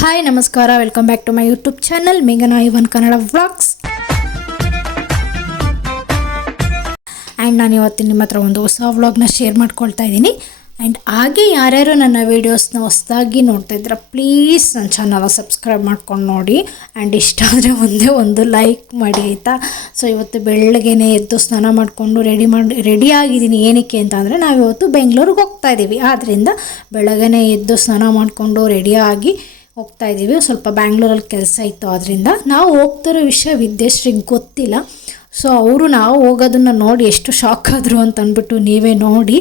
Hi ನಮಸ್ಕಾರ, welcome back to my YouTube channel ಮೇಘನಾ ಇವನ್ ಕನ್ನಡ ವ್ಲಾಗ್ಸ್. ಆ್ಯಂಡ್ ನಾನು ಇವತ್ತು ನಿಮ್ಮ ಹತ್ರ ಒಂದು ಹೊಸ ವ್ಲಾಗ್ನ ಶೇರ್ ಮಾಡ್ಕೊಳ್ತಾ ಇದ್ದೀನಿ. ಆ್ಯಂಡ್ ಹಾಗೆ ಯಾರ್ಯಾರು ನನ್ನ ವೀಡಿಯೋಸ್ನ ಹೊಸದಾಗಿ ನೋಡ್ತಾ ಇದ್ರೆ ಪ್ಲೀಸ್ ನನ್ನ ಚಾನಲ್ ಸಬ್ಸ್ಕ್ರೈಬ್ ಮಾಡ್ಕೊಂಡು ನೋಡಿ. ಆ್ಯಂಡ್ ಇಷ್ಟ ಆದರೆ ಒಂದೇ ಒಂದು ಲೈಕ್ ಮಾಡಿ ಆಯಿತಾ. ಸೊ ಇವತ್ತು ಬೆಳಗ್ಗೆನೇ ಎದ್ದು ಸ್ನಾನ ಮಾಡಿಕೊಂಡು ರೆಡಿ ಆಗಿದ್ದೀನಿ. ಏನಕ್ಕೆ ಅಂತ ಅಂದರೆ ನಾವಿವತ್ತು ಬೆಂಗಳೂರಿಗೆ ಹೋಗ್ತಾ ಇದ್ದೀವಿ. ಆದ್ದರಿಂದ ಬೆಳಗ್ಗೆನೇ ಎದ್ದು ಸ್ನಾನ ಮಾಡಿಕೊಂಡು ರೆಡಿಯಾಗಿ ಹೋಗ್ತಾ ಇದ್ದೀವಿ. ಸ್ವಲ್ಪ ಬ್ಯಾಂಗ್ಳೂರಲ್ಲಿ ಕೆಲಸ ಇತ್ತು, ಆದ್ದರಿಂದ ನಾವು ಹೋಗ್ತಿರೋ ವಿಷಯ ವಿದ್ಯಾಶ್ರೀಗೆ ಗೊತ್ತಿಲ್ಲ. ಸೊ ಅವರು ನಾವು ಹೋಗೋದನ್ನು ನೋಡಿ ಎಷ್ಟು ಶಾಕ್ ಆದರು ಅಂತ ಅಂದ್ಬಿಟ್ಟು ನೀವೇ ನೋಡಿ.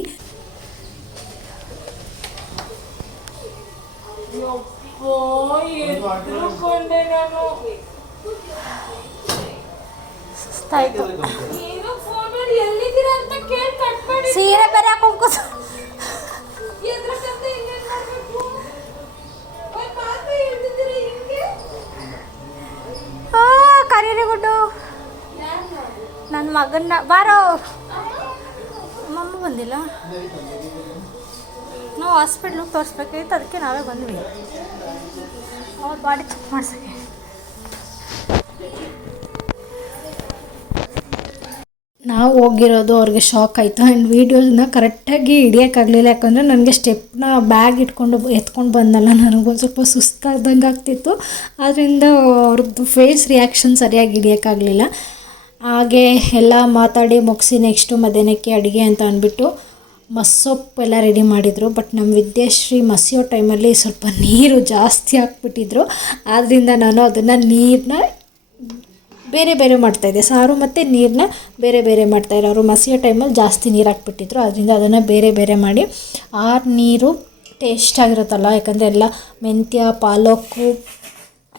ಸೀರೆ ಬೇರೆ ಕರೀರಿ ಗುಡ್ಡು ನನ್ನ ಮಗನ್ನ ಬಾರೋ. ಮಮ್ಮ ಬಂದಿಲ್ಲ, ನಾವು ಹಾಸ್ಪಿಟ್ಲಿಗೆ ತೋರಿಸ್ಬೇಕಾಗಿತ್ತು, ಅದಕ್ಕೆ ನಾವೇ ಬಂದ್ವಿ ಅವ್ರ ಬಾಡಿ ಚೆಕ್ ಮಾಡ್ಸೋಕ್ಕೆ. ನಾವು ಹೋಗಿರೋದು ಅವ್ರಿಗೆ ಶಾಕ್ ಆಯಿತು. ಆ್ಯಂಡ್ ವೀಡಿಯೋನ ಕರೆಕ್ಟಾಗಿ ಹಿಡಿಯೋಕ್ಕಾಗಲಿಲ್ಲ, ಯಾಕಂದರೆ ನನಗೆ ಸ್ಟೆಪ್ನ ಬ್ಯಾಗ್ ಎತ್ಕೊಂಡು ಬಂದಲ್ಲ, ನನಗೊಂದು ಸ್ವಲ್ಪ ಸುಸ್ತಾದಂಗೆ ಆಗ್ತಿತ್ತು. ಆದ್ದರಿಂದ ಅವ್ರದ್ದು ಫೇಸ್ ರಿಯಾಕ್ಷನ್ ಸರಿಯಾಗಿ ಹಿಡಿಯೋಕ್ಕಾಗಲಿಲ್ಲ. ಹಾಗೆ ಎಲ್ಲ ಮಾತಾಡಿ ಮುಗಿಸಿ ನೆಕ್ಸ್ಟು ಮಧ್ಯಾಹ್ನಕ್ಕೆ ಅಡುಗೆ ಅಂತ ಅಂದ್ಬಿಟ್ಟು ಮಸ್ಸೊಪ್ಪೆಲ್ಲ ರೆಡಿ ಮಾಡಿದರು. ಬಟ್ ನಮ್ಮ ವಿದ್ಯಾಶ್ರೀ ಮಸಿಯೋ ಟೈಮಲ್ಲಿ ಸ್ವಲ್ಪ ನೀರು ಜಾಸ್ತಿ ಹಾಕ್ಬಿಟ್ಟಿದ್ರು. ಆದ್ದರಿಂದ ನಾನು ಅದನ್ನು ನೀರನ್ನ ಬೇರೆ ಬೇರೆ ಮಾಡ್ತಾಯಿದ್ದೆ, ಸಾರು ಮತ್ತು ನೀರನ್ನ ಬೇರೆ ಬೇರೆ ಮಾಡ್ತಾಯಿದ್ರು. ಅವರು ಮಸಿಯೋ ಟೈಮಲ್ಲಿ ಜಾಸ್ತಿ ನೀರು ಹಾಕ್ಬಿಟ್ಟಿದ್ರು, ಅದರಿಂದ ಅದನ್ನು ಬೇರೆ ಬೇರೆ ಮಾಡಿ ಆ ನೀರು ಟೇಸ್ಟಾಗಿರುತ್ತಲ್ಲ, ಯಾಕಂದರೆ ಎಲ್ಲ ಮೆಂತ್ಯ, ಪಾಲಕ್ಕು,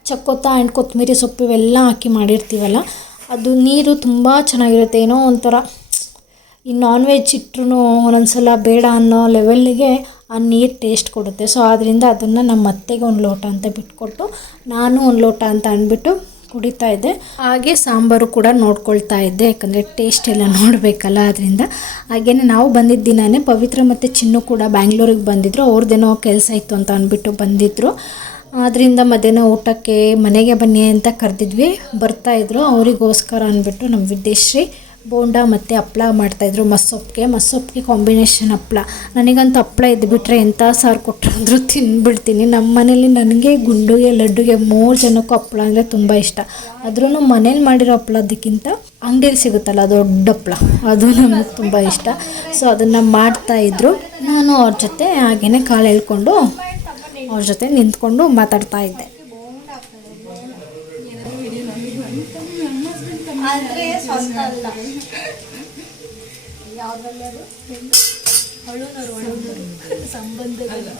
ಚಕ್ಕೊತ್ತ ಆ್ಯಂಡ್ ಕೊತ್ತಂಬರಿ ಸೊಪ್ಪು ಇವೆಲ್ಲ ಹಾಕಿ ಮಾಡಿರ್ತೀವಲ್ಲ, ಅದು ನೀರು ತುಂಬ ಚೆನ್ನಾಗಿರುತ್ತೆ. ಏನೋ ಒಂಥರ ಈ ನಾನ್ ವೆಜ್ ಇಟ್ಟರು ಒಂದೊಂದ್ಸಲ ಬೇಡ ಅನ್ನೋ ಲೆವೆಲ್ಲಿಗೆ ಆ ನೀರು ಟೇಸ್ಟ್ ಕೊಡುತ್ತೆ. ಸೊ ಆದ್ದರಿಂದ ಅದನ್ನು ನಮ್ಮ ಅತ್ತೆಗೆ ಒಂದು ಲೋಟ ಅಂತ ಬಿಟ್ಕೊಟ್ಟು ನಾನು ಒಂದು ಲೋಟ ಅಂತ ಅಂದ್ಬಿಟ್ಟು ಕುಡಿತಾ ಇದ್ದೆ. ಹಾಗೆ ಸಾಂಬಾರು ಕೂಡ ನೋಡ್ಕೊಳ್ತಾ ಇದ್ದೆ, ಯಾಕಂದರೆ ಟೇಸ್ಟ್ ಎಲ್ಲ ನೋಡಬೇಕಲ್ಲ. ಅದರಿಂದ ಹಾಗೆಯೇ ನಾವು ಬಂದಿದ್ದ ದಿನವೇ ಪವಿತ್ರ ಮತ್ತು ಚಿನ್ನು ಕೂಡ ಬ್ಯಾಂಗ್ಳೂರಿಗೆ ಬಂದಿದ್ದರು. ಅವ್ರದ್ದೇನೋ ಕೆಲಸ ಇತ್ತು ಅಂತ ಅಂದ್ಬಿಟ್ಟು ಬಂದಿದ್ದರು. ಆದ್ದರಿಂದ ಮಧ್ಯಾಹ್ನ ಊಟಕ್ಕೆ ಮನೆಗೆ ಬನ್ನಿ ಅಂತ ಕರೆದಿದ್ವಿ. ಬರ್ತಾಯಿದ್ರು. ಅವರಿಗೋಸ್ಕರ ಅಂದ್ಬಿಟ್ಟು ನಮ್ಮ ವಿದ್ಯಾಶ್ರೀ ಬೋಂಡ ಮತ್ತು ಹಪ್ಪಳ ಮಾಡ್ತಾಯಿದ್ರು. ಮಸ್ಸೊಪ್ಪಿಗೆ ಕಾಂಬಿನೇಷನ್ ಹಪ್ಪಳ. ನನಗಂತೂ ಹಪ್ಪಳ ಇದ್ದುಬಿಟ್ರೆ ಎಂಥ ಸಾರು ಕೊಟ್ಟರು ತಿಂದ್ಬಿಡ್ತೀನಿ. ನಮ್ಮ ಮನೇಲಿ ನನಗೆ ಗುಂಡುಗೆ ಲಡ್ಡುಗೆ 3 ಜನಕ್ಕೂ ಹಪ್ಪಳ ಅಂದರೆ ತುಂಬ ಇಷ್ಟ. ಆದ್ರೂ ಮನೇಲಿ ಮಾಡಿರೋ ಹಪ್ಪಳದಕ್ಕಿಂತ ಅಂಗಡಿಯಲ್ಲಿ ಸಿಗುತ್ತಲ್ಲ ದೊಡ್ಡ ಹಪ್ಪಳ, ಅದು ನಮಗೆ ತುಂಬ ಇಷ್ಟ. ಸೊ ಅದನ್ನು ಮಾಡ್ತಾಯಿದ್ರು. ನಾನು ಅವ್ರ ಜೊತೆ ಹಾಗೇ ಕಾಲು ಎಳ್ಕೊಂಡು ಅವ್ರ ಜೊತೆ ನಿಂತ್ಕೊಂಡು ಮಾತಾಡ್ತಾ ಇದ್ದೆ. ಆದರೆ ಸ್ವಂತ ಅಲ್ಲ, ಯಾವುದ್ರಲ್ಲಿ ಸಂಬಂಧಗಳು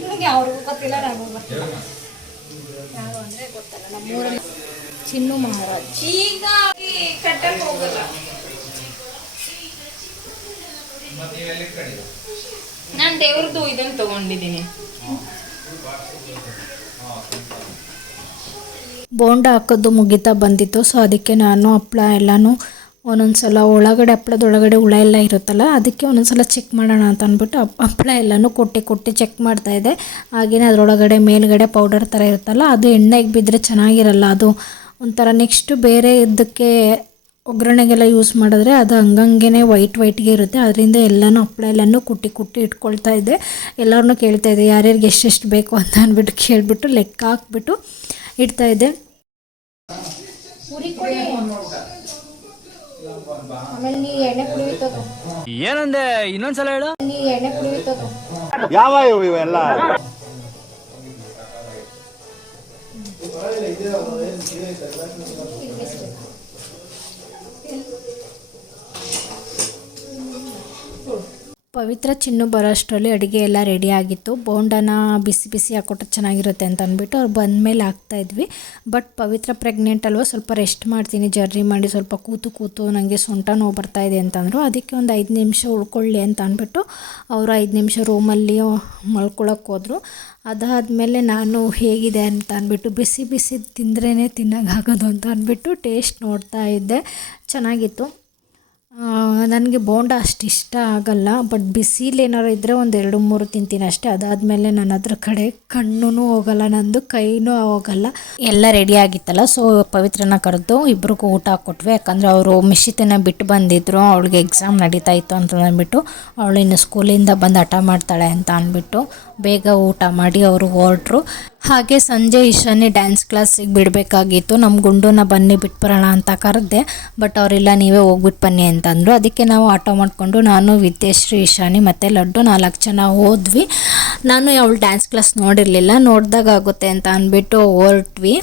ನಿಮಗೆ ಅವ್ರಿಗೂ ಗೊತ್ತಿಲ್ಲ, ನನಗೂ ಗೊತ್ತಿಲ್ಲ. ಯಾರು ಅಂದರೆ ಗೊತ್ತಲ್ಲ, ನಮ್ಮೂರಲ್ಲಿ ಚಿನ್ನು ಮಹಾರಾಜ್. ಈಗ ಕಟ್ಟಕ್ಕೆ ಹೋಗಲ್ಲ. ನಾನು ದೇವ್ರದ್ದು ಇದನ್ನು ತಗೊಂಡಿದ್ದೀನಿ. ಬೋಂಡ ಹಾಕೋದು ಮುಗಿತಾ ಬಂದಿತ್ತು. ಸೊ ಅದಕ್ಕೆ ನಾನು ಹಪ್ಪಳ ಎಲ್ಲನೂ ಒಂದೊಂದು ಸಲ ಒಳಗಡೆ ಹಪ್ಪಳದೊಳಗಡೆ ಹುಳ ಎಲ್ಲ ಇರುತ್ತಲ್ಲ, ಅದಕ್ಕೆ ಒಂದೊಂದು ಸಲ ಚೆಕ್ ಮಾಡೋಣ ಅಂತ ಅಂದ್ಬಿಟ್ಟು ಹಪ್ಪಳ ಎಲ್ಲನೂ ಕೊಟ್ಟು ಚೆಕ್ ಮಾಡ್ತಾಯಿದ್ದೆ. ಹಾಗೆಯೇ ಅದರೊಳಗಡೆ ಮೇಲ್ಗಡೆ ಪೌಡರ್ ಥರ ಇರುತ್ತಲ್ಲ, ಅದು ಎಣ್ಣೆಗೆ ಬಿದ್ದರೆ ಚೆನ್ನಾಗಿರಲ್ಲ. ಅದು ಒಂಥರ ನೆಕ್ಸ್ಟು ಬೇರೆ ಇದಕ್ಕೆ ಒಗ್ಗರಣೆಗೆಲ್ಲ ಯೂಸ್ ಮಾಡಿದ್ರೆ ಅದು ಹಂಗಂಗೆ ವೈಟ್ಗೆ ಇರುತ್ತೆ. ಅದರಿಂದ ಎಲ್ಲನೂ ಹಪ್ಪಳ ಎಲ್ಲನೂ ಕುಟ್ಟಿ ಇಟ್ಕೊಳ್ತಾ ಇದ್ದೆ. ಎಲ್ಲರನ್ನೂ ಕೇಳ್ತಾಯಿದ್ದೆ ಯಾರ್ಯಾರಿಗೆ ಎಷ್ಟೆಷ್ಟು ಬೇಕು ಅಂತ ಅಂದ್ಬಿಟ್ಟು ಕೇಳಿಬಿಟ್ಟು ಲೆಕ್ಕ ಹಾಕ್ಬಿಟ್ಟು ಇಡ್ತಾಯಿದ್ದೆ. ಏನಂದೆ ಇನ್ನೊಂದ್ಸಲ ಹೇಳು. ಯಾವ ಇವೆಲ್ಲ ಪವಿತ್ರ ಚಿನ್ನು ಬರೋಷ್ಟರಲ್ಲಿ ಅಡುಗೆ ಎಲ್ಲ ರೆಡಿ ಆಗಿತ್ತು. ಬೋಂಡನ ಬಿಸಿ ಹಾಕೊಟ್ರೆ ಚೆನ್ನಾಗಿರುತ್ತೆ ಅಂತ ಅಂದ್ಬಿಟ್ಟು ಅವ್ರು ಬಂದಮೇಲೆ ಹಾಕ್ತಾಯಿದ್ವಿ. ಬಟ್ ಪವಿತ್ರ ಪ್ರೆಗ್ನೆಂಟ್ ಅಲ್ವ, ಸ್ವಲ್ಪ ರೆಸ್ಟ್ ಮಾಡ್ತೀನಿ, ಜರ್ನಿ ಮಾಡಿ ಸ್ವಲ್ಪ ಕೂತು ನನಗೆ ಸೊಂಟ ನೋವು ಬರ್ತಾಯಿದೆ ಅಂತಂದರು. ಅದಕ್ಕೆ ಒಂದು 5 ನಿಮಿಷ ಉಳ್ಕೊಳ್ಳಿ ಅಂತ ಅಂದ್ಬಿಟ್ಟು ಅವರು 5 ನಿಮಿಷ ರೂಮಲ್ಲಿ ಮಲ್ಕೊಳಕ್ಕೆ ಹೋದರು. ಅದಾದಮೇಲೆ ನಾನು ಹೇಗಿದೆ ಅಂತ ಅಂದ್ಬಿಟ್ಟು ಬಿಸಿ ತಿಂದ್ರೇ ತಿನ್ನೋಕ್ಕಾಗೋದು ಅಂತ ಅಂದ್ಬಿಟ್ಟು ಟೇಸ್ಟ್ ನೋಡ್ತಾ ಇದ್ದೆ. ಚೆನ್ನಾಗಿತ್ತು. ನನಗೆ ಬೋಂಡ ಅಷ್ಟು ಇಷ್ಟ ಆಗಲ್ಲ, ಬಟ್ ಬಿಸಿಲು ಏನಾರು ಇದ್ದರೆ ಒಂದು 2-3 ತಿಂತೀನಿ ಅಷ್ಟೇ. ಅದಾದಮೇಲೆ ನಾನು ಅದ್ರ ಕಡೆ ಕಣ್ಣೂ ಹೋಗಲ್ಲ, ನಂದು ಕೈನೂ ಹೋಗಲ್ಲ. ಎಲ್ಲ ರೆಡಿ ಆಗಿತ್ತಲ್ಲ, ಸೊ ಪವಿತ್ರನ ಕರೆದು ಇಬ್ರಿಗೂ ಊಟ ಕೊಟ್ವಿ. ಯಾಕಂದರೆ ಅವರು ಮಿಶಿತನ ಬಿಟ್ಟು ಬಂದಿದ್ದರು, ಅವಳಿಗೆ ಎಕ್ಸಾಮ್ ನಡೀತಾ ಇತ್ತು ಅಂತ ಅಂದ್ಬಿಟ್ಟು, ಅವಳು ಇನ್ನು ಸ್ಕೂಲಿಂದ ಬಂದು ಹಠ ಮಾಡ್ತಾಳೆ ಅಂತ ಅಂದ್ಬಿಟ್ಟು ಬೇಗ ಊಟ ಮಾಡಿ ಅವರು ಹೊರಟ್ರು. ಹಾಗೆ ಸಂಜೆ ಇಶಾನಿ ಡ್ಯಾನ್ಸ್ ಕ್ಲಾಸಿಗೆ ಬಿಡಬೇಕಾಗಿತ್ತು. ನಮ್ಮ ಗುಂಡನ್ನ ಬನ್ನಿ ಬಿಟ್ಬರೋಣ ಅಂತ ಕರೆದೆ, ಬಟ್ ಅವರಿಲ್ಲ ನೀವೇ ಹೋಗ್ಬಿಟ್ಟು ಬನ್ನಿ ಅಂತಂದರು. ಅದಕ್ಕೆ ನಾವು ಆಟೋ ಮಾಡಿಕೊಂಡು ನಾನು, ವಿದ್ಯಶ್ರೀ, ಇಶಾನಿ ಮತ್ತು ಲಡ್ಡು 4 ಜನ ಹೋದ್ವಿ. ನಾನು ಅವಳು ಡ್ಯಾನ್ಸ್ ಕ್ಲಾಸ್ ನೋಡಿರಲಿಲ್ಲ, ನೋಡಿದಾಗ ಆಗುತ್ತೆ ಅಂತ ಅಂದ್ಬಿಟ್ಟು ಹೊರಟ್ವಿ.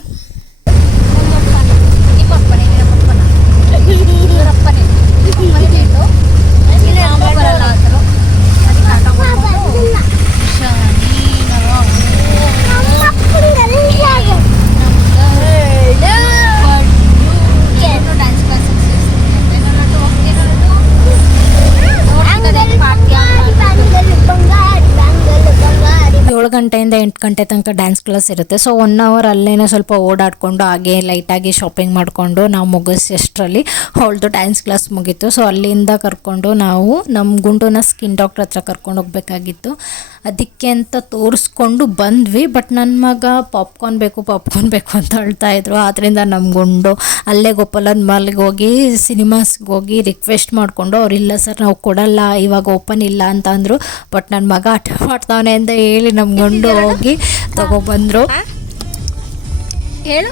ಗಂಟೆಯಿಂದ 8 ಗಂಟೆ ತನಕ ಡ್ಯಾನ್ಸ್ ಕ್ಲಾಸ್ ಇರುತ್ತೆ. ಸೊ 1 ಅವರ್ ಅಲ್ಲೇನೆ ಸ್ವಲ್ಪ ಓಡಾಡಿಕೊಂಡು ಹಾಗೆ ಲೈಟಾಗಿ ಶಾಪಿಂಗ್ ಮಾಡಿಕೊಂಡು ನಾವು ಮುಗಿಸೋಷ್ಟರಲ್ಲಿ ಅವಳದು ಡ್ಯಾನ್ಸ್ ಕ್ಲಾಸ್ ಮುಗೀತು. ಸೊ ಅಲ್ಲಿಂದ ಕರ್ಕೊಂಡು ನಾವು ನಮ್ಮ ಗುಂಡೂನ ಸ್ಕಿನ್ ಡಾಕ್ಟ್ರ್ ಹತ್ರ ಕರ್ಕೊಂಡು ಹೋಗ್ಬೇಕಾಗಿತ್ತು. ಅದಕ್ಕೆ ಅಂತ ತೋರಿಸ್ಕೊಂಡು ಬಂದ್ವಿ. ಬಟ್ ನನ್ನ ಮಗ ಪಾಪ್ಕಾರ್ನ್ ಬೇಕು ಅಂತ ಹೇಳ್ತಾಯಿದ್ರು. ಆದ್ದರಿಂದ ನಮ್ಮ ಗುಂಡು ಅಲ್ಲೇ ಗೋಪಾಲನ್ ಮಾಲ್ಗೆ ಹೋಗಿ ಸಿನಿಮಾಸ್ಗೆ ಹೋಗಿ ರಿಕ್ವೆಸ್ಟ್ ಮಾಡಿಕೊಂಡು, ಅವರಿಲ್ಲ ಸರ್ ನಾವು ಕೊಡಲ್ಲ, ಇವಾಗ ಓಪನ್ ಇಲ್ಲ ಅಂತ ಅಂದರು. ಬಟ್ ನನ್ನ ಮಗ ಆಟ ಮಾಡ್ತಾವನೆ ಅಂತ ಹೇಳಿ ನಮ್ಮ ಗುಂಡು ಹೋಗಿ ತಗೊಬಂದರು. ಹೇಳು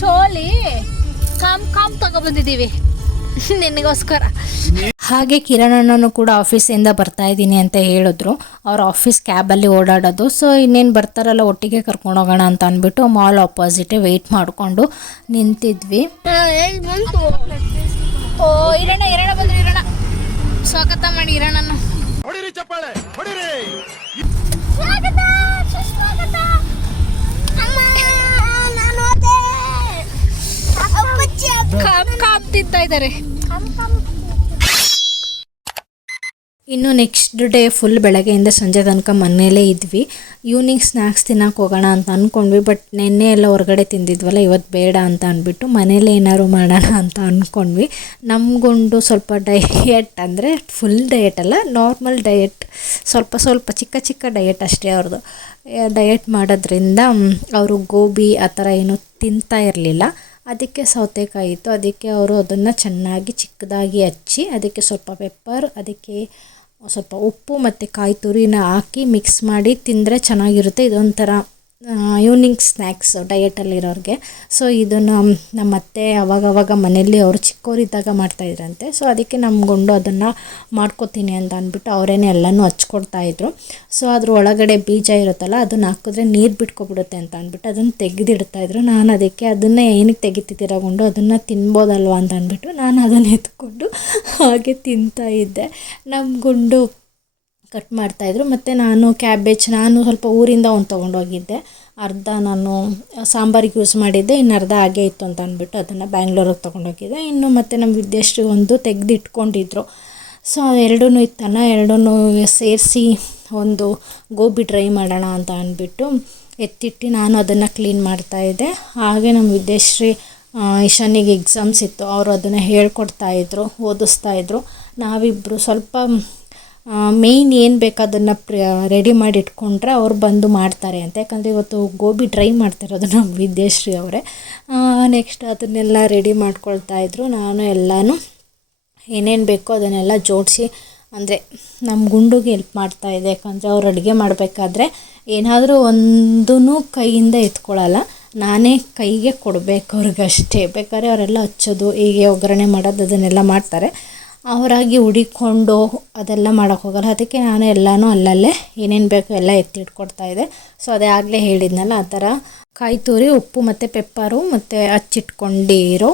ಚೋಲಿ ಕಮ್ ತಗೊಬಂದಿದ್ದೀವಿ ನಿನಗೋಸ್ಕರ. ಹಾಗೆ ಕಿರಣಣ್ಣನು ಕೂಡ ಆಫೀಸಿಂದ ಬರ್ತಾ ಇದ್ದೀನಿ ಅಂತ ಹೇಳಿದ್ರು. ಅವ್ರ ಆಫೀಸ್ ಕ್ಯಾಬಲ್ಲಿ ಓಡಾಡೋದು. ಸೊ ಇನ್ನೇನು ಬರ್ತಾರಲ್ಲ ಒಟ್ಟಿಗೆ ಕರ್ಕೊಂಡು ಹೋಗೋಣ ಅಂತ ಅಂದ್ಬಿಟ್ಟು ಮಾಲ್ ಆಪೋಸಿಟೇ ವೆಯ್ಟ್ ಮಾಡಿಕೊಂಡು ನಿಂತಿದ್ವಿ. ಓ ಇರೋಣ ಬಂದ್ರೆ ಇರೋಣ, ಸ್ವಾಗತ ಮಾಡಿ ಇರೋಣನ್ನು. ಕಾಪ್ತಿರ್ತಾ ಇದ್ದಾರೆ. ಇನ್ನು ನೆಕ್ಸ್ಟ್ ಡೇ ಫುಲ್ ಬೆಳಗ್ಗೆಯಿಂದ ಸಂಜೆ ತನಕ ಮನೆಯಲ್ಲೇ ಇದ್ವಿ. ಈವ್ನಿಂಗ್ ಸ್ನ್ಯಾಕ್ಸ್ ತಿನ್ನೋಕೆ ಹೋಗೋಣ ಅಂತ ಅಂದ್ಕೊಂಡ್ವಿ. ಬಟ್ ನೆನ್ನೆ ಎಲ್ಲ ಹೊರಗಡೆ ತಿಂದಿದ್ವಲ್ಲ, ಇವತ್ತು ಬೇಡ ಅಂತ ಅಂದ್ಬಿಟ್ಟು ಮನೇಲೇ ಏನಾದ್ರು ಮಾಡೋಣ ಅಂತ ಅಂದ್ಕೊಂಡ್ವಿ. ನಮಗೊಂಡು ಸ್ವಲ್ಪ ಡಯೆಟ್ ಅಂದರೆ ಫುಲ್ ಡಯೆಟ್ ಅಲ್ಲ, ನಾರ್ಮಲ್ ಡಯೆಟ್, ಸ್ವಲ್ಪ ಚಿಕ್ಕ ಡಯೆಟ್ ಅಷ್ಟೇ ಅವ್ರದ್ದು. ಡಯೆಟ್ ಮಾಡೋದ್ರಿಂದ ಅವರು ಗೋಬಿ ಆ ಥರ ಏನೂ ತಿಂತಾ ಇರಲಿಲ್ಲ. ಅದಕ್ಕೆ ಸೌತೆಕಾಯಿ ಇತ್ತು, ಅದಕ್ಕೆ ಅವರು ಅದನ್ನು ಚೆನ್ನಾಗಿ ಚಿಕ್ಕದಾಗಿ ಹಚ್ಚಿ ಅದಕ್ಕೆ ಸ್ವಲ್ಪ ಪೆಪ್ಪರ್, ಅದಕ್ಕೆ ಸ್ವಲ್ಪ ಉಪ್ಪು ಮತ್ತು ಕಾಯಿ ತುರಿನ ಹಾಕಿ ಮಿಕ್ಸ್ ಮಾಡಿ ತಿಂದರೆ ಚೆನ್ನಾಗಿರುತ್ತೆ. ಇದೊಂಥರ ಈವ್ನಿಂಗ್ ಸ್ನ್ಯಾಕ್ಸ್ ಡಯೆಟಲ್ಲಿರೋರಿಗೆ. ಸೊ ಇದನ್ನು ನಮ್ಮ ಅತ್ತೆ ಅವಾಗವಾಗ ಮನೆಯಲ್ಲಿ ಅವರು ಚಿಕ್ಕವರಿದ್ದಾಗ ಮಾಡ್ತಾಯಿದ್ರಂತೆ. ಸೊ ಅದಕ್ಕೆ ನಮ್ಗೊಂಡು ಅದನ್ನು ಮಾಡ್ಕೋತೀನಿ ಅಂತ ಅಂದ್ಬಿಟ್ಟು ಅವರೇನೆ ಎಲ್ಲನೂ ಹಚ್ಕೊಡ್ತಾಯಿದ್ರು. ಸೊ ಅದ್ರ ಒಳಗಡೆ ಬೀಜ ಇರುತ್ತಲ್ಲ, ಅದನ್ನು ಹಾಕಿದ್ರೆ ನೀರು ಬಿಟ್ಕೊಬಿಡುತ್ತೆ ಅಂತ ಅಂದ್ಬಿಟ್ಟು ಅದನ್ನು ತೆಗೆದಿಡ್ತಾಯಿದ್ರು. ನಾನು ಅದಕ್ಕೆ ಅದನ್ನೇ ಏನಕ್ಕೆ ತೆಗಿತಿದ್ದೀರಾಗೊಂಡು ಅದನ್ನು ತಿನ್ಬೋದಲ್ವ ಅಂತ ಅಂದ್ಬಿಟ್ಟು ನಾನು ಅದನ್ನು ಎತ್ಕೊಂಡು ಹಾಗೆ ತಿಂತಾಯಿದ್ದೆ. ನಮ್ಮ ಗುಂಡು ಕಟ್ ಮಾಡ್ತಾಯಿದ್ರು. ಮತ್ತು ನಾನು ಕ್ಯಾಬೇಜ್ ಸ್ವಲ್ಪ ಊರಿಂದ ಒಂದು ತೊಗೊಂಡೋಗಿದ್ದೆ, ಅರ್ಧ ನಾನು ಸಾಂಬಾರಿಗೆ ಯೂಸ್ ಮಾಡಿದ್ದೆ, ಇನ್ನು ಅರ್ಧ ಹಾಗೆ ಇತ್ತು ಅಂತ ಅಂದ್ಬಿಟ್ಟು ಅದನ್ನು ಬ್ಯಾಂಗ್ಳೂರಿಗೆ ತೊಗೊಂಡೋಗಿದ್ದೆ. ಇನ್ನು ಮತ್ತು ನಮ್ಮ ವಿದ್ಯಶ್ರೀ ಒಂದು ತೆಗೆದಿಟ್ಕೊಂಡಿದ್ರು. ಸೊ ಎರಡೂ ಇತ್ತಲ್ಲ, ಎರಡೂ ಸೇರಿಸಿ ಒಂದು ಗೋಬಿ ಡ್ರೈ ಮಾಡೋಣ ಅಂತ ಅಂದ್ಬಿಟ್ಟು ಎತ್ತಿಟ್ಟು ನಾನು ಅದನ್ನು ಕ್ಲೀನ್ ಮಾಡ್ತಾಯಿದ್ದೆ. ಹಾಗೆ ನಮ್ಮ ವಿದ್ಯಶ್ರೀ ಇಶಾನಿಗೆ ಎಕ್ಸಾಮ್ಸ್ ಇತ್ತು, ಅವರು ಅದನ್ನು ಹೇಳ್ಕೊಡ್ತಾಯಿದ್ರು, ಓದಿಸ್ತಾಯಿದ್ರು. ನಾವಿಬ್ಬರು ಸ್ವಲ್ಪ ಮೇಯ್ನ್ ಏನು ಬೇಕು ಅದನ್ನು ರೆಡಿ ಮಾಡಿ ಇಟ್ಕೊಂಡ್ರೆ ಅವ್ರು ಬಂದು ಮಾಡ್ತಾರೆ ಅಂತ. ಯಾಕಂದರೆ ಇವತ್ತು ಗೋಬಿ ಡ್ರೈ ಮಾಡ್ತಿರೋದು ನಮ್ಮ ವಿದ್ಯಶ್ರೀ ಅವರೇ. ನೆಕ್ಸ್ಟ್ ಅದನ್ನೆಲ್ಲ ರೆಡಿ ಮಾಡ್ಕೊಳ್ತಾಯಿದ್ರು. ನಾನು ಎಲ್ಲನೂ ಏನೇನು ಬೇಕೋ ಅದನ್ನೆಲ್ಲ ಜೋಡಿಸಿ, ಅಂದರೆ ನಮ್ಮ ಗುಂಡುಗೆ ಹೆಲ್ಪ್ ಮಾಡ್ತಾಯಿದ್ದೆ. ಯಾಕಂದರೆ ಅವ್ರು ಅಡುಗೆ ಮಾಡಬೇಕಾದ್ರೆ ಏನಾದರೂ ಒಂದೂ ಕೈಯಿಂದ ಎತ್ಕೊಳ್ಳಲ್ಲ, ನಾನೇ ಕೈಗೆ ಕೊಡಬೇಕು ಅವ್ರಿಗಷ್ಟೇ. ಬೇಕಾದ್ರೆ ಅವರೆಲ್ಲ ಹಚ್ಚೋದು, ಹೀಗೆ ಒಗ್ಗರಣೆ ಮಾಡೋದು ಅದನ್ನೆಲ್ಲ ಮಾಡ್ತಾರೆ. ಅವರಾಗಿ ಹುಡಿಕೊಂಡು ಅದೆಲ್ಲ ಮಾಡೋಕ್ಕೆ ಹೋಗಲ್ಲ. ಅದಕ್ಕೆ ನಾನು ಎಲ್ಲನೂ ಅಲ್ಲಲ್ಲೇ ಏನೇನು ಬೇಕೋ ಎಲ್ಲ ಎತ್ತಿಟ್ಕೊಡ್ತಾಯಿದ್ದೆ. ಸೊ ಅದೇ ಆಗಲೇ ಹೇಳಿದ್ನಲ್ಲ, ಆ ಥರ ಕಾಯಿ ತುರಿ, ಉಪ್ಪು ಮತ್ತು ಪೆಪ್ಪರು ಮತ್ತು ಹಚ್ಚಿಟ್ಕೊಂಡಿರೋ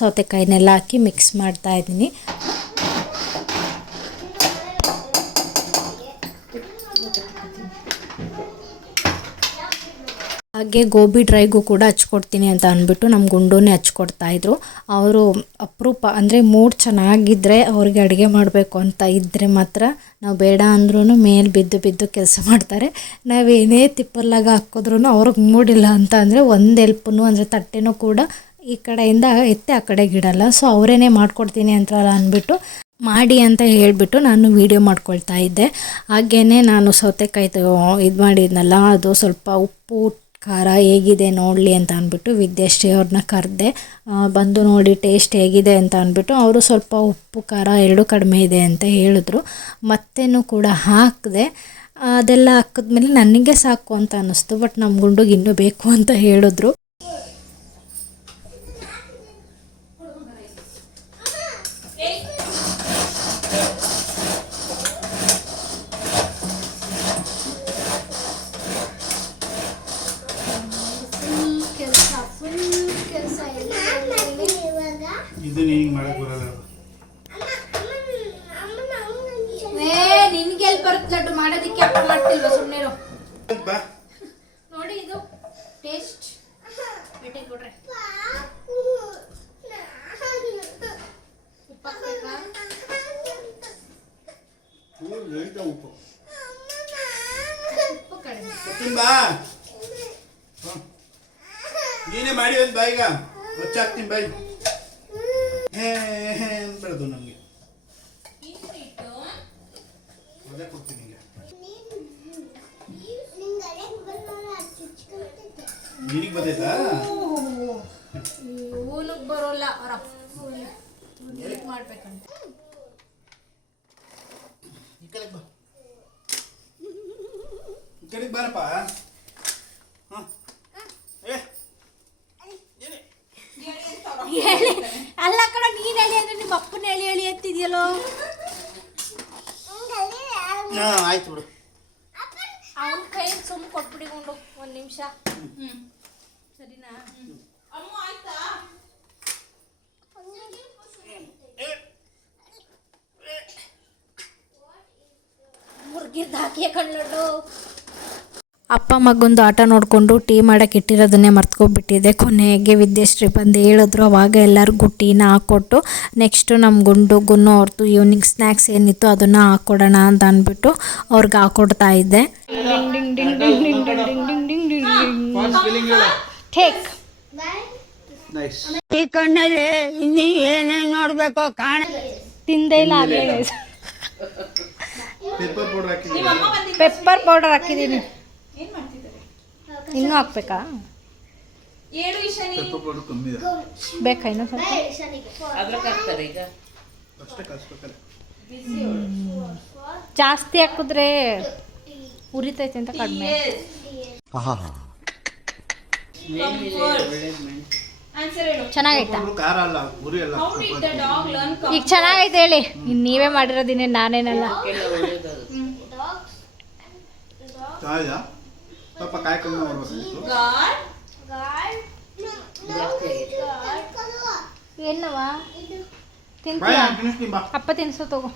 ಸೌತೆಕಾಯಿನೆಲ್ಲ ಹಾಕಿ ಮಿಕ್ಸ್ ಮಾಡ್ತಾಯಿದ್ದೀನಿ. ಹಾಗೆ ಗೋಬಿ ಡ್ರೈಗೂ ಕೂಡ ಹಚ್ಕೊಡ್ತೀನಿ ಅಂತ ಅಂದ್ಬಿಟ್ಟು ನಮ್ಮ ಗುಂಡೂನೇ ಹಚ್ಕೊಡ್ತಾಯಿದ್ರು. ಅವರು ಅಪರೂಪ ಅಂದರೆ ಮೂಡ್ ಚೆನ್ನಾಗಿದ್ದರೆ ಅವ್ರಿಗೆ ಅಡುಗೆ ಮಾಡಬೇಕು ಅಂತ ಇದ್ದರೆ ಮಾತ್ರ, ನಾವು ಬೇಡ ಅಂದ್ರೂ ಮೇಲೆ ಬಿದ್ದು ಕೆಲಸ ಮಾಡ್ತಾರೆ. ನಾವೇನೇ ತಿಪ್ಪಲ್ಲಾಗ ಹಾಕಿದ್ರೂ ಅವ್ರಿಗೆ ಮೂಡಿಲ್ಲ ಅಂತ ಅಂದರೆ ಒಂದು ಹೆಲ್ಪನ್ನು ಅಂದರೆ ತಟ್ಟೆನೂ ಕೂಡ ಈ ಕಡೆಯಿಂದ ಎತ್ತೆ ಆ ಕಡೆಗೆ ಇಡಲ್ಲ. ಸೊ ಅವರೇನೇ ಮಾಡ್ಕೊಡ್ತೀನಿ ಅಂತಲ್ಲ ಅಂದ್ಬಿಟ್ಟು ಮಾಡಿ ಅಂತ ಹೇಳಿಬಿಟ್ಟು ನಾನು ವೀಡಿಯೋ ಮಾಡ್ಕೊಳ್ತಾ ಇದ್ದೆ. ಹಾಗೆಯೇ ನಾನು ಸೌತೆಕಾಯಿ ಇದು ಮಾಡಿದ್ನಲ್ಲ, ಅದು ಸ್ವಲ್ಪ ಉಪ್ಪು ಖಾರ ಹೇಗಿದೆ ನೋಡಲಿ ಅಂತ ಅಂದ್ಬಿಟ್ಟು ವಿದ್ಯಾಶ್ರೀ ಅವ್ರನ್ನ ಕರೆದೆ. ಬಂದು ನೋಡಿ ಟೇಸ್ಟ್ ಹೇಗಿದೆ ಅಂತ ಅಂದ್ಬಿಟ್ಟು ಅವರು ಸ್ವಲ್ಪ ಉಪ್ಪು ಖಾರ ಎರಡೂ ಕಡಿಮೆ ಇದೆ ಅಂತ ಹೇಳಿದ್ರು. ಮತ್ತೇನು ಕೂಡ ಹಾಕಿದೆ. ಅದೆಲ್ಲ ಹಾಕಿದ್ಮೇಲೆ ನನಗೆ ಸಾಕು ಅಂತ ಅನ್ನಿಸ್ತು. ಬಟ್ ನಮ್ಮ ಗುಂಡುಗೆ ಇನ್ನೂ ಬೇಕು ಅಂತ ಹೇಳಿದ್ರು. ಇದು ನೀನು ಮಾಡಕ್ ಬರಲ್ಲ. ನಿನ್ಗೆ ಎಲ್ಲಿ ಬರುತ್ತೆ ಲಡ್ಡು ಮಾಡೋದಕ್ಕೆ? ಅಪ್ಪ ಮಾಡ್ತಿಲ್ವ? ಸುಮ್ಮನೆ ನೋಡಿ ಇದು ಟೇಸ್ಟ್ ಬೇಟೆ ಕೊಡ್ರೆ ಉಪ್ಪು ಕಡಿಮೆ. ಬಾ, ನೀನೇ ಮಾಡಿ ಒಂದು ಬಾಯಿಗ ಹೊಚ್ಚಾಕ್ತೀನಿ ಬಾಯಿ. ಬೇಡದು ನನಗೆ ಅದೇ ಕೊಡ್ತೀನಿ. ನಿನಗೆ ಬರ್ತೈತಾ? ಊನಿಗೆ ಬರೋಲ್ಲ, ಅವ್ರ ಅಪ್ಪ ಮಾಡ್ಬೇಕಂತ. ಈ ಕಡೆಗೆ ಬಾ, ಈ ಕಡೆಗೆ ಬಾರಪ್ಪ. ಅಲ್ಲ ಕಣ, ನೀನ್ ಹೇಳಿ ಅಂದ್ರೆ ನಿಮ್ಮ ಅಪ್ಪನ ಹೇಳಿ ಅಂತಿದ್ಯಲ್ಲೋ. ಆಯ್ತು ಬಿಡು. ಅವನ ಕೈ ಸುಮ್ಮ ಕೊಟ್ಬಿಡಿಕೊಂಡು ಒಂದು ನಿಮಿಷ. ಸರಿನಾ? ಅಮ್ಮ ಆಯ್ತಾ? ಮುರ್ಗಿರ್ದು ಹಾಕಿ ಕಣ್ಣು. ಅಪ್ಪ ಮಗೊಂದು ಆಟ ನೋಡಿಕೊಂಡು ಟೀ ಮಾಡೋಕ್ಕೆ ಇಟ್ಟಿರೋದನ್ನೇ ಮರ್ತ್ಕೊಬಿಟ್ಟಿದ್ದೆ. ಕೊನೆಗೆ ವಿದ್ಯಾಶ್ರೀ ಬಂದು ಹೇಳಿದ್ರು. ಅವಾಗ ಎಲ್ಲರಿಗೂ ಟೀನ ಹಾಕ್ಕೊಟ್ಟು ನೆಕ್ಸ್ಟು ನಮ್ಮ ಗುಂಡುಗೂ ಅವ್ರದ್ದು ಈವ್ನಿಂಗ್ ಸ್ನ್ಯಾಕ್ಸ್ ಏನಿತ್ತು ಅದನ್ನು ಹಾಕ್ಕೊಡೋಣ ಅಂತ ಅಂದ್ಬಿಟ್ಟು ಅವ್ರಿಗೆ ಹಾಕ್ಕೊಡ್ತಾ ಇದ್ದೆ. ಟೇಕ್ ಈ ಕಣ್ಣಲ್ಲಿ ಇನ್ನೀ ಏನೇನು ನೋಡ್ಬೇಕು ಕಾಣ ತಿಂದೇ ಇಲ್ಲ. ಪೆಪ್ಪರ್ ಪೌಡರ್ ಹಾಕಿದ್ದೀನಿ. ಇನ್ನೂ ಹಾಕ್ಬೇಕಾ? ಬೇಕಾ ಇನ್ನೂ ಸ್ವಲ್ಪ? ಜಾಸ್ತಿ ಹಾಕಿದ್ರೆ ಉರಿತೈತೆ ಅಂತ ಕಡಿಮೆ. ಚೆನ್ನಾಗೈತಾ? ಈಗ ಚೆನ್ನಾಗೈತೆ ಹೇಳಿ. ಇನ್ನು ನೀವೇ ಮಾಡಿರೋದಿನೇ, ನಾನೇನಲ್ಲ. ಸ್ವಲ್ಪ ಕಾಯಿ ಕಮ್ಮಿ ಮಾಡ್ಬೇಕು. ಏನವ ತಿಂತೀಯ? ಅಪ್ಪ ತಿನ್ಸು ತಗೋ.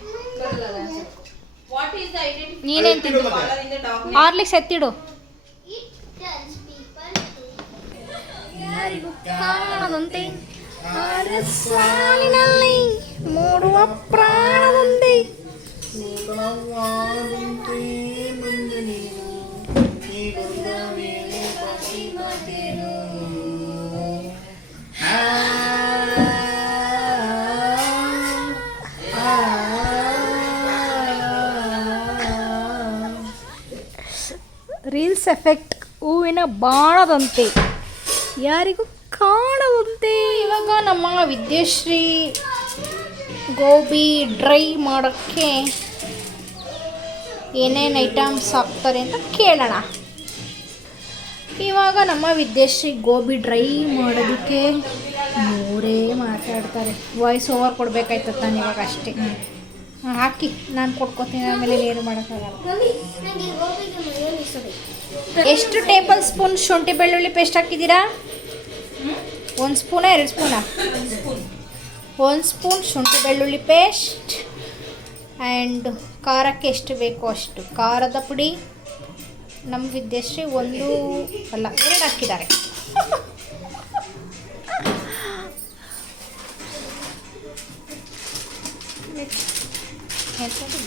ನೀನೇನು ತಿಂದು? ಹಾರ್ಲಿಕ್ಸ್ ಎತ್ತಿಡು. ಯಾರಿಗೂ ಕಾಣದಂತೆ ಸಾಲಿನಲ್ಲಿ ಮೂಡುವ ಪ್ರಾಣದಂತೆ ರೀಲ್ಸ್ ಎಫೆಕ್ಟ್ ಹೂವಿನ ಬಾಣದಂತೆ ಯಾರಿಗೂ ಕಾಣದಂತೆ. ಇವಾಗ ನಮ್ಮ ವಿದ್ಯಾಶ್ರೀ ಗೋಬಿ ಡ್ರೈ ಮಾಡೋಕ್ಕೆ ಏನೇನು ಐಟಮ್ಸ್ ಹಾಕ್ತಾರೆ ಅಂತ ಕೇಳೋಣ. ಇವಾಗ ನಮ್ಮ ವಿದ್ಯಾಶ್ರೀ ಗೋಬಿ ಡ್ರೈ ಮಾಡೋದಕ್ಕೆ ಮೂರೇ ಮಾತಾಡ್ತಾರೆ. ವಾಯ್ಸ್ ಓವರ್ ಕೊಡಬೇಕಾಯ್ತದ ನಾನು ಇವಾಗ ಅಷ್ಟೇ. ಹಾಕಿ ನಾನು ಕೊಟ್ಕೋತೀನಿ, ಆಮೇಲೆ ಏನು ಮಾಡೋಕ್ಕಾಗಲ್ಲ. ಎಷ್ಟು ಟೇಬಲ್ ಸ್ಪೂನ್ ಶುಂಠಿ ಬೆಳ್ಳುಳ್ಳಿ ಪೇಸ್ಟ್ ಹಾಕಿದ್ದೀರಾ? 1 ಸ್ಪೂನಾ 2 ಸ್ಪೂನಾ? 1 ಸ್ಪೂನ್ ಶುಂಠಿ ಬೆಳ್ಳುಳ್ಳಿ ಪೇಸ್ಟ್. ಆ್ಯಂಡ್ ಖಾರಕ್ಕೆ ಎಷ್ಟು ಬೇಕೋ ಅಷ್ಟು ಖಾರದ ಪುಡಿ, ನಮ್ಮ ವಿದ್ಯಾಶ್ರೀ 1 ಅಲ್ಲ 2 ಹಾಕಿದ್ದಾರೆ.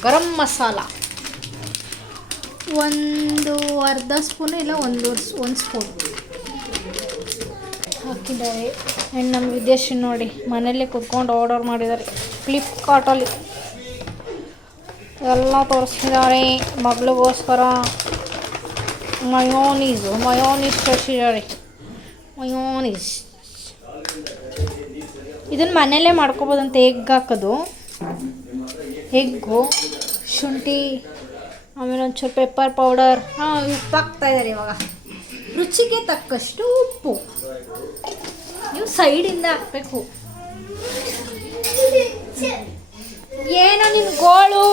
ಗರಂ ಮಸಾಲ ಒಂದು ಅರ್ಧ ಸ್ಪೂನು ಇಲ್ಲ ಒಂದು ಸ್ಪೂನ್ ಹಾಕಿದ್ದಾರೆ. ಆ್ಯಂಡ್ ನಮ್ಮ ವಿದ್ಯಾಶ್ರೀ ನೋಡಿ ಮನೇಲಿ ಕುತ್ಕೊಂಡು ಆರ್ಡರ್ ಮಾಡಿದ್ದಾರೆ ಫ್ಲಿಪ್ಕಾರ್ಟಲ್ಲಿ. ಎಲ್ಲ ತೋರಿಸ್ತಿದ್ದಾರೆ. ಮಗಳಿಗೋಸ್ಕರ ಮಯೋನೀಸ್ ತರಿಸಿದ್ದಾರೆ. ಮಯೋನೀಸ್ ಇದನ್ನು ಮನೆಯಲ್ಲೇ ಮಾಡ್ಕೊಬೋದಂತೆ. ಎಗ್ ಹಾಕೋದು, ಎಗ್ಗು, ಶುಂಠಿ, ಆಮೇಲೆ ಒಂಚೂರು ಪೆಪ್ಪರ್ ಪೌಡರ್. ಉಪ್ಪು ಹಾಕ್ತಾಯಿದ್ದಾರೆ ಇವಾಗ. ರುಚಿಗೆ ತಕ್ಕಷ್ಟು ಉಪ್ಪು. ನೀವು ಸೈಡಿಂದ ಹಾಕಬೇಕು. ಏನೋ ನಿಮ್ಮ ಗೋಳು.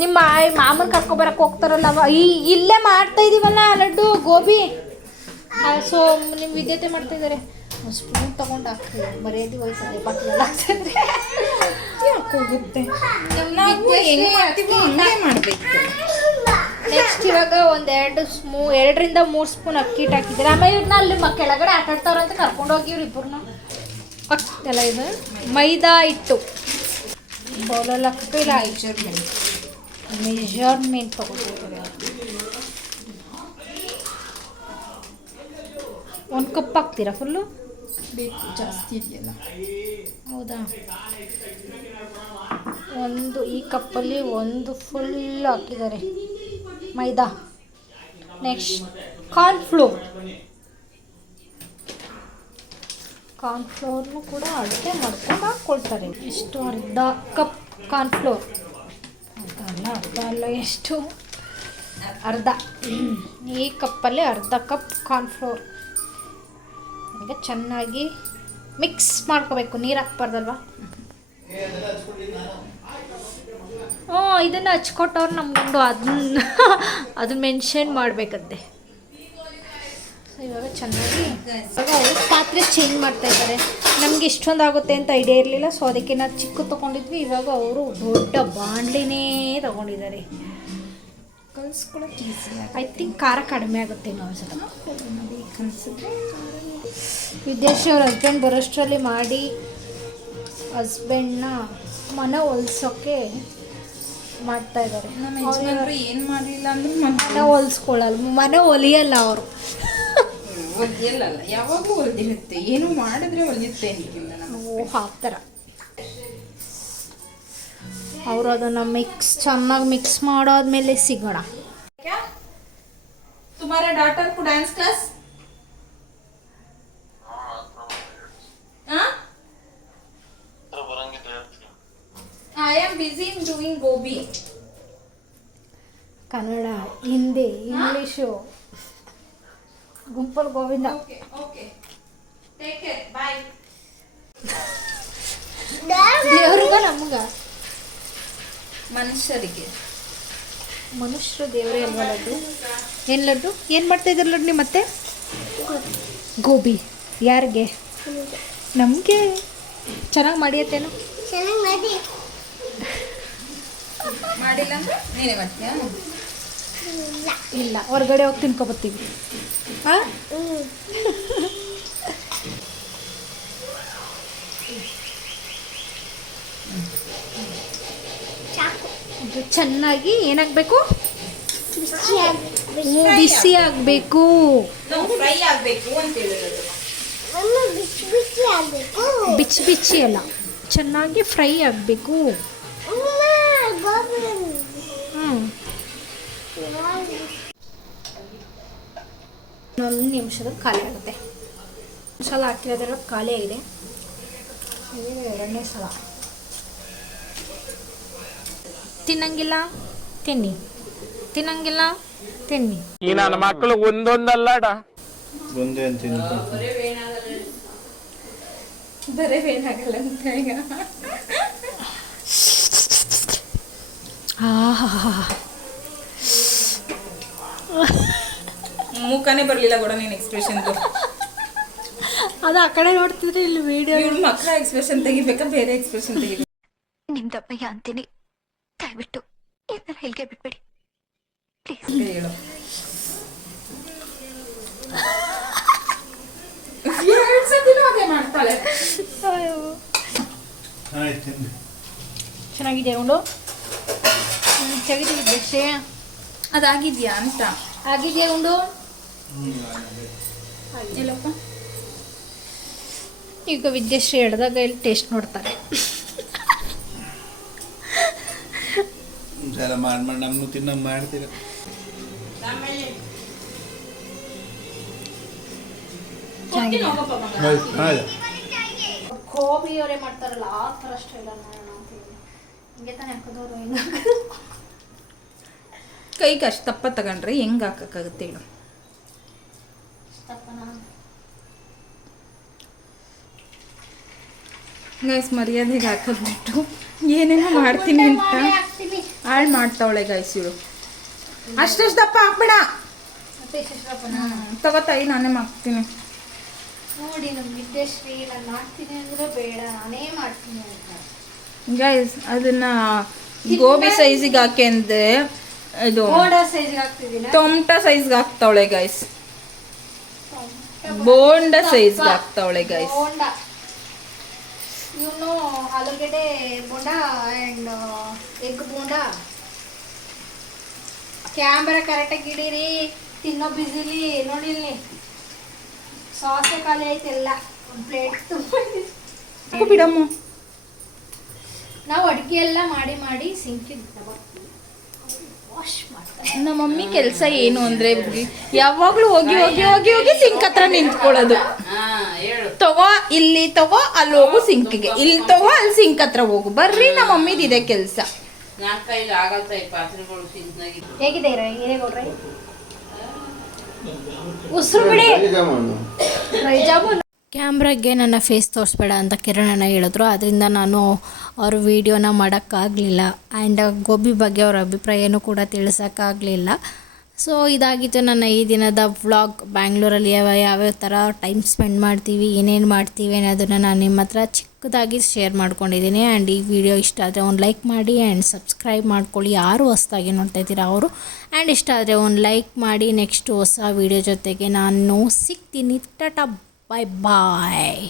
ನಿಮ್ಮ ಮಾಮನ ಕರ್ಕೊಬರಕ್ಕೆ ಹೋಗ್ತಾರಲ್ಲ ಇಲ್ಲೇ ಮಾಡ್ತಾ ಇದೀವಲ್ಲ ಲಡ್ಡು ಗೋಬಿ. ಸೊ ನಿಮ್ಮ ವಿದ್ಯತೆ ಮಾಡ್ತಾಯಿದ್ದಾರೆ. ಸ್ಪೂನ್ ತೊಗೊಂಡು ಹಾಕ್ತೀವಿ. ಮರ್ಯಾದೆ ಹೋಯ್ತದೆ ಬಾಟ್ಲಲ್ಲಿ ಹಾಕ್ತಿದ್ರೆ ಹೋಗುತ್ತೆ. ನೆಕ್ಸ್ಟ್ ಇವಾಗ 2ರಿಂದ 3 ಸ್ಪೂನ್ ಅಕ್ಕಿ ಹಿಟ್ಟು ಹಾಕಿದ್ದಾರೆ. ಆಮೇಲೆ ಇವ್ರನ್ನ ಅಲ್ಲಿ ಕೆಳಗಡೆ ಆಟಾಡ್ತಾರಂತ ಕರ್ಕೊಂಡೋಗಿ ಇವ್ರು ಇಬ್ಬರನ್ನ ಎಲ್ಲ ಇದು ಮೈದಾ ಹಿಟ್ಟು ಬೌಲಲ್ಲಿ ಹಾಕಿಲ್ಲ. ಮೆಜರ್ಮೆಂಟ್ ತಗೊಳ್ತಾರೆ. 1 ಕಪ್ ಹಾಕ್ತೀರಾ ಫುಲ್ಲು? ಬೇಕು, ಜಾಸ್ತಿ ಇದೆಯಲ್ಲ. ಹೌದಾ? ಈ ಕಪ್ಪಲ್ಲಿ 1 ಫುಲ್ ಹಾಕಿದ್ದಾರೆ ಮೈದಾ. ನೆಕ್ಸ್ಟ್ ಕಾರ್ನ್ಫ್ಲೋರ್ನು ಕೂಡ ಅಳತೆ ಮಾಡ್ಕೊಂಡು ಹಾಕ್ಕೊಳ್ತಾರೆ. ಎಷ್ಟು? ಅರ್ಧ ಕಪ್ ಕಾರ್ನ್ಫ್ಲೋರ್. ಅರ್ಧ ಅಲ್ಲ, ಎಷ್ಟು? ಅರ್ಧ. ಈ ಕಪ್ಪಲ್ಲಿ ಅರ್ಧ ಕಪ್ ಕಾರ್ನ್ಫ್ಲೋರ್. ಈಗ ಚೆನ್ನಾಗಿ ಮಿಕ್ಸ್ ಮಾಡ್ಕೋಬೇಕು. ನೀರು ಹಾಕ್ಬಾರ್ದಲ್ವಾ? ಇದನ್ನು ಹಚ್ಕೊಟ್ಟವ್ರು ನಮ್ಗೊಂದು ಅದನ್ನ ಮೆನ್ಷನ್ ಮಾಡಬೇಕಂತೆ. ಸೊ ಇವಾಗ ಚೆನ್ನಾಗಿ ಅವರು ಪಾತ್ರೆ ಚೇಂಜ್ ಮಾಡ್ತಾ ಇದ್ದಾರೆ. ನಮಗೆ ಇಷ್ಟೊಂದು ಆಗುತ್ತೆ ಅಂತ ಐಡಿಯಾ ಇರಲಿಲ್ಲ. ಸೊ ಅದಕ್ಕೆ ನಾವು ಚಿಕ್ಕ ತೊಗೊಂಡಿದ್ವಿ. ಇವಾಗ ಅವರು ದೊಡ್ಡ ಬಾಣಲಿನೇ ತೊಗೊಂಡಿದ್ದಾರೆ. ಕಲಿಸ್ಕೊಳಕ್ಕೆ ಈಸಿ. ಐ ಥಿಂಕ್ ಖಾರ ಕಡಿಮೆ ಆಗುತ್ತೆ ನಾವು ಕಲಿಸಿದ್ರೆ. ವಿದ್ಯಾಶ್ರೀ ಅವ್ರ ಹಸ್ಬೆಂಡ್ ಬರೋಷ್ಟರಲ್ಲಿ ಮಾಡಿ ಹಸ್ಬೆಂಡ್ನ ಮನೆ ಹೊಲ್ಸೋಕ್ಕೆ ಮಾಡ್ತಾ ಇದ್ದಾರೆ. ನಮ್ಮ ಯಜಮಾನ್ರು ಏನು ಮಾಡಲಿಲ್ಲ ಅಂದ್ರೆ ಮನೆ ಹೊಲ್ಸ್ಕೊಳ್ಳಲ್ಲ, ಮನೆ ಹೊಲಿಯಲ್ಲ ಅವರು. ಹೊಲಿಯಲ್ಲ, ಯಾವಾಗೂ ಹೊಲ್ದಿರುತ್ತೆ. ಏನು ಮಾಡಿದ್ರೆ ಹೊಲಿಯುತ್ತೆ ಅಂತಿಲ್ಲ ನಾವು. ಆ ಥರ ಅವರು ಅದನ್ನು ಚೆನ್ನಾಗಿ ಮಿಕ್ಸ್ ಮಾಡಾದ್ಮೇಲೆ ಸಿಗೋಣ. तुम्हारा डॉटर को dance class? I am busy in doing gobi. Kannada, Hindi, English, ಗುಂಪಲ್ ಗೋವಿಂದ. Okay. Take care. Bye. ದೇವ್ರಿಗ ನಮ್ಗ ಮನುಷ್ಯರಿಗೆ ದೇವರೇ ಅಲ್ವಾ ಲಡ್ಡು? ಏನು ಲಡ್ಡು? ಏನು ಮಾಡ್ತಾ ಇದ್ದಾರೆ ಲಡ್ಡು ನಿಮ್ಮ ಮತ್ತೆ? ಗೋಬಿ. ಯಾರಿಗೆ? ನಮಗೆ. ಚೆನ್ನಾಗಿ ಮಾಡಿಯತ್ತೇನು? ಮಾಡಿಲ್ಲ ಅಂದ್ರೆ ನೀನೇ ಮಾಡ್ತೀಯಾ? ಇಲ್ಲ, ಹೊರಗಡೆ ಹೋಗಿ ತಿನ್ಕೊಬತ್ತೀವಿ. ಚೆನ್ನಾಗಿ ಏನಾಗಬೇಕು? ಬಿಸಿ ಆಗಬೇಕು. ಫ್ರೈ ಆಗಬೇಕು ಅಂತ ಹೇಳಿದ್ರು. ಬಿಚ್ಚಿ ಅಲ್ಲ, ಚೆನ್ನಾಗಿ ಫ್ರೈ ಆಗಬೇಕು. ಒಂದು ನಿಮಿಷದ ಖಾಲಿ ಆಗುತ್ತೆ. ಸಲ ಹಾಕಿರೋದ್ರಲ್ಲಿ ಖಾಲಿ ಆಗಿದೆ. ಇದು 2ನೇ ಸಲ. ತಿನ್ನಂಗಿಲ್ಲ ತಿನ್ನಿ, ತಿನ್ನಂಗಿಲ್ಲ ತಿನ್ನಿ. ಈ ನನ್ನ ಮಕ್ಕಳು ಒಂದೊಂದಲ್ಲಡ ಒಂದೇ ಅಂತೀನಿ. ಬರೇ ಏನಾಗಲ್ಲ ಅಂತ ಈಗ. ಮುಖನೇ ಬರಲಿಲ್ಲ ಕೂಡ ನೀನು ಎಕ್ಸ್ಪ್ರೆಷನ್. ಅದು ಆ ಕಡೆ ನೋಡ್ತಿದ್ರೆ ಇಲ್ಲಿ ವಿಡಿಯೋ. ಮಕ್ಕಳ ಎಕ್ಸ್ಪ್ರೆಷನ್ ತೆಗಿಬೇಕಾ ಬೇರೆ ಎಕ್ಸ್ಪ್ರೆಷನ್ ತೆಗಿಬೇಕು? ನಿಮ್ದಪ್ಪಯ್ಯ ಅಂತೀನಿ. ಥ್ಯಾಂಕ್ ದಯವಿಟ್ಟು ಈ ಥರ ಹೇಳಿಕೆ ಬಿಟ್ಬಿಡಿ ಪ್ಲೀಸ್. ಹೇಳು. ಎರಡ್ ಸತಿನೂ ಅದೇ ಮಾಡ್ತಾಳೆ. ಆಯ್ತು ಚೆನ್ನಾಗಿದೆ ಉಂಡು ತೆಗೆದಿದ್ದೆ ಅದಾಗಿದ್ಯಾ ಅಂತ ಆಗಿದೆಯಾ ಉಂಡು ಎಲ್ಲಪ್ಪ ಈಗ ವಿದ್ಯಾಶ್ರೀ ಹೇಳ್ದಾಗ ಇಲ್ಲಿ ಟೇಸ್ಟ್ ನೋಡ್ತಾರೆ. ಸಲ ಮಾಡಿ ನಮ್ಮನ್ನು ತಿನ್ನಂಗೆ ಮಾಡ್ತೀರ. ಗೋಬಿ ಅವರೇ ಮಾಡ್ತಾರಲ್ಲ ಆ ಥರ ಸ್ಟೈಲ್ ಮಾಡೋಣ ಅಂತ ಹಿಂಗೆ ತಾನೇ ಹಾಕೋದವ್ರು ಹಿಂಗೆ ಕೈಗೆ ಅಷ್ಟು ತಪ್ಪ ತಗೊಂಡ್ರೆ ಹೆಂಗೆ ಹಾಕಕ್ಕಾಗುತ್ತೆ ಹೇಳು. ಗೈಸ್ ಮರ್ಯಾದೆಗೆ ಹಾಕೋದ್ಬಿಟ್ಟು ಏನೇನೋ ಮಾಡ್ತೀನಿ ಅಂತ ಹಾಳು ಮಾಡ್ತಾವಳೆ ಗೈಸ್ ಇವಳು. ಅಷ್ಟಷ್ಟು ದಪ್ಪ ಹಾಕ್ಬೇಡ. ತಗೋತಾಯಿ ನಾನೇ ಮಾಡ್ತೀನಿ. ನೋಡಿ ನಮ್ಮ ವಿದ್ಯಾಶ್ರೀ ನಾನು ಮಾಡ್ತೀನಿ ಅಂದರೆ ಬೇಡ ನಾನೇ ಮಾಡ್ತೀನಿ ಅಂತ ಗೈಸ್ ಅದನ್ನ ಗೋಬಿ ಸೈಜಿಗೆ ಹಾಕೆಂದ್ರೆ ಇದು ಬೋಂಡಾ ಸೈಜ್ಗೆ ಹಾಕ್ತಿದ್ದೀನಿ. ಟೊಮಟ ಸೈಜ್ಗೆ ಹಾಕ್ತಾವಳೆ ಗೈಸ್. ಬೋಂಡ ಸೈಜ್ಗೆ ಹಾಕ್ತಾವಳೆ ಗೈಸ್. ಬೋಂಡಾ ಇವನು ಆಲೂಗಡ್ಡೆ bonda and egg bonda. Camera ಕರೆಕ್ಟಾಗಿ ಹಿಡೀರಿ. ತಿನ್ನೋ ಬಿಸಿಲಿ ನೋಡಿ ಇಲ್ಲಿ ಸಾಸೆ ಖಾಲಿ ಐತೆಲ್ಲ. ಒಂದು ಪ್ಲೇಟ್ ತುಂಬ ಬಿಡಮ್ಮ. ನಾವು ಅಡುಗೆ ಎಲ್ಲ ಮಾಡಿ ಸಿಂಕಿಗೆ ವಾಶ್ ಮಾಡ್ತಾರೆ. ನಮ್ಮ ಮಮ್ಮಿ ಕೆಲಸ ಏನು ಅಂದ್ರೆ ಯಾವಾಗ್ಲೂ ಹೋಗಿ ಹೋಗಿ ಹೋಗಿ ಹೋಗಿ ಸಿಂಕ್ ಹತ್ರ ನಿಂತ್ಕೊಳ್ಳೋದು. ತಗೋ ಇಲ್ಲಿ ತಗೋ ಅಲ್ಲಿ ಹೋಗು ಸಿಂಕಿಗೆ, ಇಲ್ಲಿ ತಗೋ ಅಲ್ಲಿ ಸಿಂಕ್ ಹತ್ರ ಹೋಗು. ಬರ್ರಿ ನಮ್ಮ ಮಮ್ಮಿದು ಇದೆ ಕೆಲಸ. ಹೇಗಿದೆ ಹಿರೇಗೌಡ್ರೆ? ಉಸಿರು ಬಿಡಿ. ಡ್ರೈ ಜಾಮೂನ್. ಕ್ಯಾಮ್ರಾಗೆ ನನ್ನ ಫೇಸ್ ತೋರಿಸ್ಬೇಡ ಅಂತ ಕಿರಣಣ್ಣ ಹೇಳಿದ್ರು. ಅದರಿಂದ ನಾನು ಅವ್ರ ವೀಡಿಯೋನ ಮಾಡೋಕ್ಕಾಗಲಿಲ್ಲ. ಆ್ಯಂಡ್ ಗೋಬಿ ಬಗ್ಗೆ ಅವ್ರ ಅಭಿಪ್ರಾಯನೂ ಕೂಡ ತಿಳಿಸೋಕ್ಕಾಗಲಿಲ್ಲ. ಸೊ ಇದಾಗಿತ್ತು ನನ್ನ ಈ ದಿನದ ವ್ಲಾಗ್. ಬ್ಯಾಂಗ್ಳೂರಲ್ಲಿ ಯಾವ್ಯಾವ ಥರ ಟೈಮ್ ಸ್ಪೆಂಡ್ ಮಾಡ್ತೀವಿ, ಏನೇನು ಮಾಡ್ತೀವಿ ಅನ್ನೋದನ್ನು ನಾನು ನಿಮ್ಮ ಹತ್ರ ಚಿಕ್ಕದಾಗಿ ಶೇರ್ ಮಾಡ್ಕೊಂಡಿದ್ದೀನಿ. ಆ್ಯಂಡ್ ಈ ವಿಡಿಯೋ ಇಷ್ಟ ಆದರೆ ಒಂದು ಲೈಕ್ ಮಾಡಿ ಆ್ಯಂಡ್ ಸಬ್ಸ್ಕ್ರೈಬ್ ಮಾಡ್ಕೊಳ್ಳಿ. ಯಾರು ಹೊಸ್ದಾಗಿ ನೋಡ್ತಾ ಇದ್ದೀರಾ ಅವರು. ಆ್ಯಂಡ್ ಇಷ್ಟ ಆದರೆ ಒಂದು ಲೈಕ್ ಮಾಡಿ. ನೆಕ್ಸ್ಟ್ ಹೊಸ ವೀಡಿಯೋ ಜೊತೆಗೆ ನಾನು ಸಿಗ್ತೀನಿ. ಟಾಟಾ ಬಾಯ್ ಬಾಯ್.